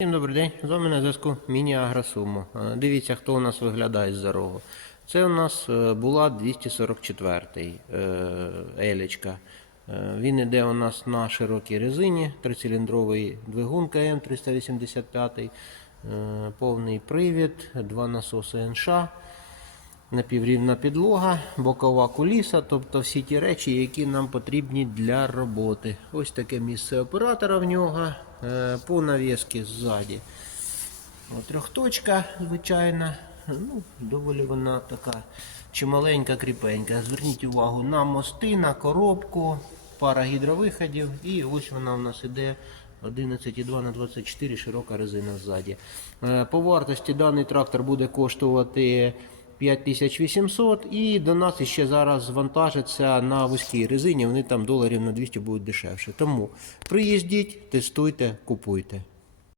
Всім добрий день, з вами на зв'язку Міні Агросумо. Е, Дивіться, хто у нас виглядає з дорогу. Це у нас е, була 244-й елечка. Е, Він іде у нас на широкій резині, трициліндровий двигун КМ 385, е, повний привід, два насоси НШ, напіврівна підлога, бокова куліса, тобто всі ті речі, які нам потрібні для роботи. Ось таке місце оператора в нього, е, по навіски ззаді. Трьохточка, звичайна, ну, доволі вона така чималенька, кріпенька. Зверніть увагу на мости, на коробку, пара гідровиходів, і ось вона у нас іде 11,2 на 24 широка резина ззаді. Е, По вартості даний трактор буде коштувати 5800 і до нас ще зараз звантажиться на вузькій резині, вони там доларів на 200 будуть дешевше. Тому приїздіть, тестуйте, купуйте.